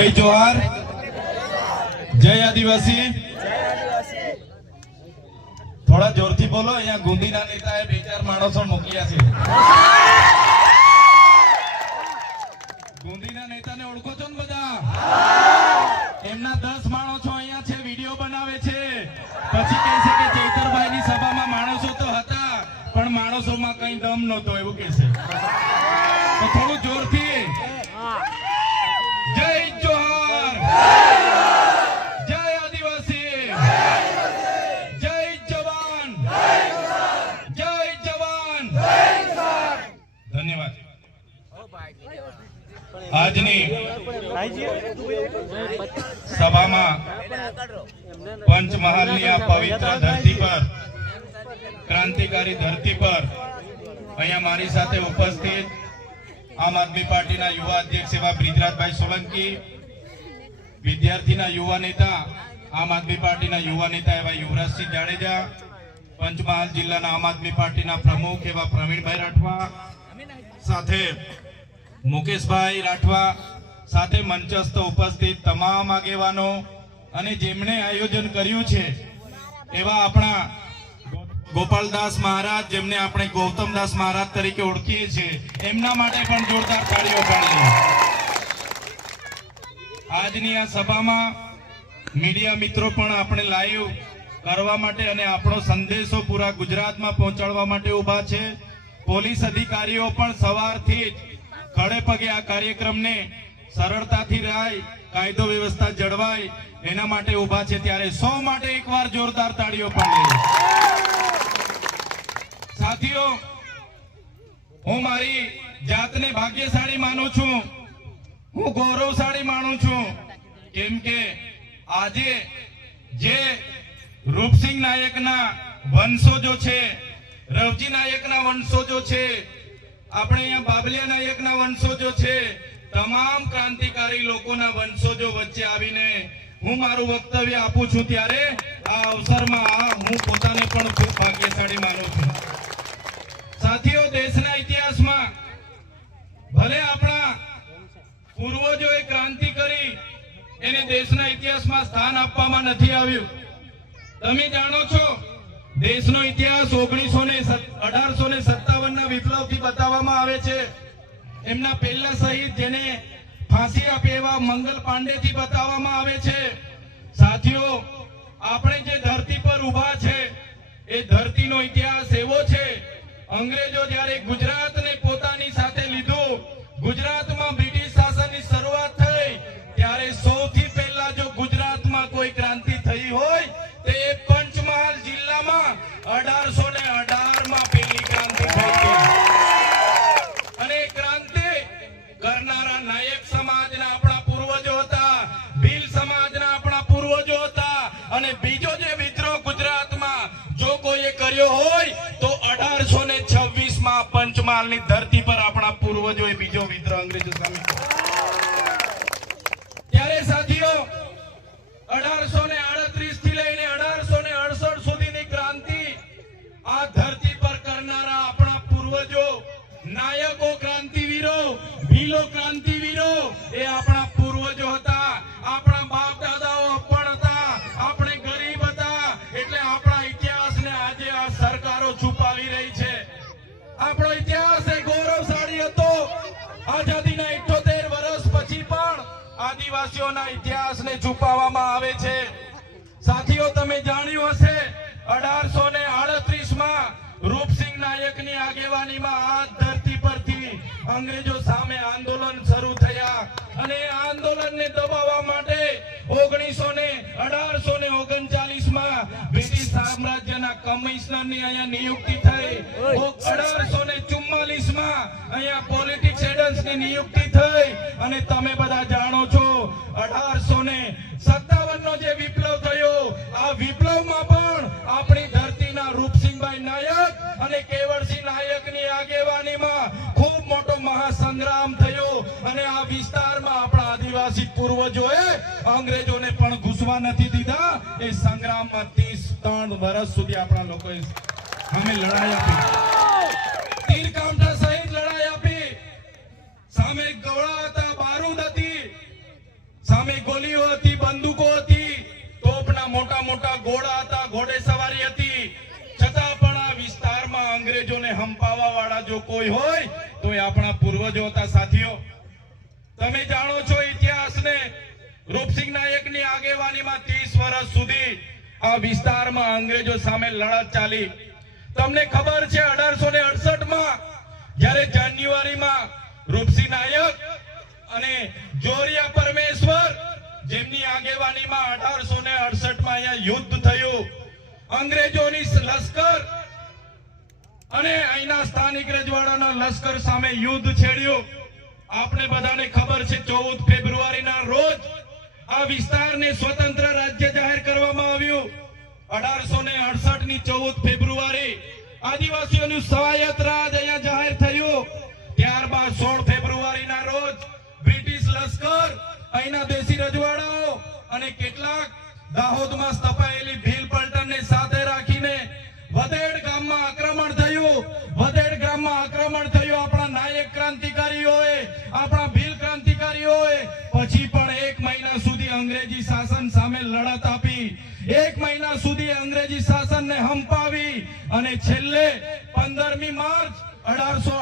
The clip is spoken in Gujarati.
જય જોહાર. જય આદિવાસી. થોડા જોરથી બોલો, અહીંયા ગુંદીના નેતાએ બે ચાર માણસો મોકલ્યા છે. ગુંદીના નેતાને ઓળખો છો ને બધા? એમના દસ માણસો અહીંયા છે, વીડિયો બનાવે છે. પછી કહે છે કે ચૈતરભાઈની સભામાં માણસો તો હતા, પણ માણસોમાં કઈ દમ નહોતો, એવું કહે છે. તો થોડું જોરથી. જય જોહાર જય આદિવાસી જય જવાન જય જવાન ધન્યવાદ આજની સભામાં પંચમહાલની આ પવિત્ર ધરતી પર, ક્રાંતિકારી ધરતી પર અહીંયા મારી સાથે ઉપસ્થિત આમ આદમી પાર્ટીના યુવા અધ્યક્ષ એવા બ્રિજરાજભાઈ સોલંકી, વિદ્યાર્થીના યુવા નેતા, આમ આદમી પાર્ટીના યુવા નેતા એવા યુવરાજસિંહ જાડેજા, પંચમહાલ જિલ્લાના આમ આદમી પાર્ટીના પ્રમુખ એવા પ્રવીણભાઈ રાઠવા સાથે મુકેશભાઈ રાઠવા સાથે મંચસ્થ ઉપસ્થિત તમામ આગેવાનો અને જેમણે આયોજન કર્યું છે, એવા આપણા ગોપાલદાસ મહારાજ, જેમને આપણે ગૌતમદાસ મહારાજ તરીકે ઓળખીએ છીએ, એમના માટે પણ જોરદાર તાળીઓ પાડીએ આજની આ સભામાં મીડિયા મિત્રો પણ આપણે લાઈવ કરવા માટે અને આપણો સંદેશો પૂરા ગુજરાતમાં પહોંચાડવા માટે ઊભા છે. પોલીસ અધિકારીઓ પણ સવારથી જ ખડે પગે આ કાર્યક્રમને સરળતાથી રાય, કાયદો વ્યવસ્થા જળવાય, એના માટે ઊભા છે ત્યારે સૌ માટે એકવાર જોરદાર તાળીઓ પાડીએ સાથીઓ, હું મારી જાતને ભાગ્યશાળી માનું છું. હું ગૌરવશાળી માનું છું. કેમ કે આજે જે રૂપસિંહ નાયકના વંશજો છે, રવજી નાયકના વંશજો છે આપણે અહીંયા બાબલિયા નાયકના વંશોજો છે. તમામ ક્રાંતિકારી લોકોના વંશજો વચ્ચે આવીને હું મારું વક્તવ્ય આપું છું ત્યારે આ અવસરમાં હું પોતાને પણ ખૂબ ભાગ્યશાળી માનું છું. સાથીઓ, દેશના ઇતિહાસમાં ભલે આપણા પૂર્વજોએ ક્રાંતિ કરી, એને દેશના ઇતિહાસમાં સ્થાન આપવામાં નથી આવ્યું. તમે જાણો છો દેશનો ઇતિહાસ ઓગણીસો ને અઢારસો ને સત્તાવન ના વિપ્લવથી બતાવવામાં આવે છે. એમના પહેલા શહીદ જેને ફાંસી આપે એવા મંગલ પાંડે થી બતાવવામાં આવે છે. સાથીઓ, આપણે જે ધરતી પર ઊભા છે, એ ધરતીનો ઇતિહાસ એવો છે, અંગ્રેજો જ્યારે ગુજરાતને કરનારા નાયક સમાજના આપણા પૂર્વજો હતા, ભીલ સમાજના આપણા પૂર્વજો હતા અને બીજો જે વિદ્રોહ ગુજરાતમાં જો કોઈએ કર્યો હોય, તો અઢારસો ને છવ્વીસમાં પંચમહાલની ધરતી પર આપણા પૂર્વજોએ બીજો વિદ્રોહ અંગ્રેજો સામે ત્યારે સાથીઓ, અઢારસો ને આડત્રીસથી લઈને અઢારસો ને અડસઠ સુધીની ક્રાંતિ આ ધરતી પર કરનારા આપણા પૂર્વજો, નાયકો ક્રાંતિવીરો ભીલો ક્રાંતિવીરો એ આપણા પૂર્વજો હતા, આપણા બાપ દાદાઓ પણ હતા, આપણે ગરીબ હતા, એટલે આપણા ઇતિહાસને આજે આ સરકારો છુપાવી રહી છે. આપણો ઇતિહાસ એ ગૌરવશાળી હતો. આઝાદીના 78 વર્ષ પછી પણ આદિવાસીઓના ઇતિહાસને છુપાવવામાં આવે છે. સાથીઓ, તમે જાણ્યું હશે, અઢારસો ને આડત્રીસમાં રૂપસિંહ નાયકની આગેવાનીમાં આ ધરતી પરથી અંગ્રેજો સામે આંદોલન શરૂ થયા અને આંદોલનને દબાવવા માટે ઓગણીસો ને અઢારસો ને ઓગણચાલીસમાં બ્રિટિશ સામ્રાજ્યના કમિશનરની અહીંયા નિયુક્તિ થઈ. અઢારસો ને ચુમ્માલીસમાં અહીંયા પોલિટિક્સ એડન્સની નિયુક્તિ થઈ. અને તમે બધા જાણો છો, અઢારસો ને સત્તાવન નો જે વિપ્લવ થયો, આ વિપ્લવમાં પણ આપણી ધરતીના રૂપસિંહભાઈ નાયક અને કેવળસિંહ નાયકની આગેવાનીમાં ખૂબ મોટો મહાસંગ્રામ થયો અને આ વિસ્તારમાં આપણા આદિવાસી પૂર્વજોએ અંગ્રેજોને પણ ઘૂસવા નથી દીધા. એ સંગ્રામમાં ત્રીસ ત્રણ વર્ષ સુધી આપણા લોકોએ અમે લડાઈ આપી. સામે ગવડા હતા, બારૂદ હતી, સામે ગોલીઓ હતી, બંદૂકો હતી, તોપના મોટા મોટા ઘોડા હતા. કોઈ હોય તો એ આપણા પૂર્વજો હતા સાથીઓ. તમે જાણો છો ઇતિહાસને રૂપસિંહ નાયકની આગેવાનીમાં 30 વર્ષ સુધી આ વિસ્તારમાં અંગ્રેજો સામે લડત ચાલી. તમને ખબર છે 1868 માં જયારે જાન્યુઆરીમાં રૂપસિંહ નાયક અને જોરિયા પરમેશ્વર જેમની આગેવાનીમાં 1868 માં અહીંયા યુદ્ધ થયું, અંગ્રેજોની લશ્કર અને અહીંના સ્થાનિક રજવાડાના લશ્કર સામે યુદ્ધ છેડ્યું. આપણે બધાને ખબર છે, ચૌદ ફેબ્રુઆરીના રોજ આ વિસ્તારને સ્વતંત્ર રાજ્ય જાહેર કરવામાં આવ્યું. અઢારસો ને અડસઠની ચૌદ ફેબ્રુઆરી આદિવાસીઓનું સ્વાયત્ત રાજ અહીંયા જાહેર થયું. ત્યારબાદ સોળ ફેબ્રુઆરીના રોજ બ્રિટિશ લશ્કર અહીંના દેશી રજવાડાઓ અને કેટલાક દાહોદમાં સ્થપાયેલી ભીલ પલટણને સાથે રાખીને વધેડ ગામમાં આક્રમણ થયું. સામે લડત આપી. એક મહિના સુધી અંગ્રેજી શાસનને હંપાવી અને છેલ્લે પંદરમી માર્ચ અઢારસો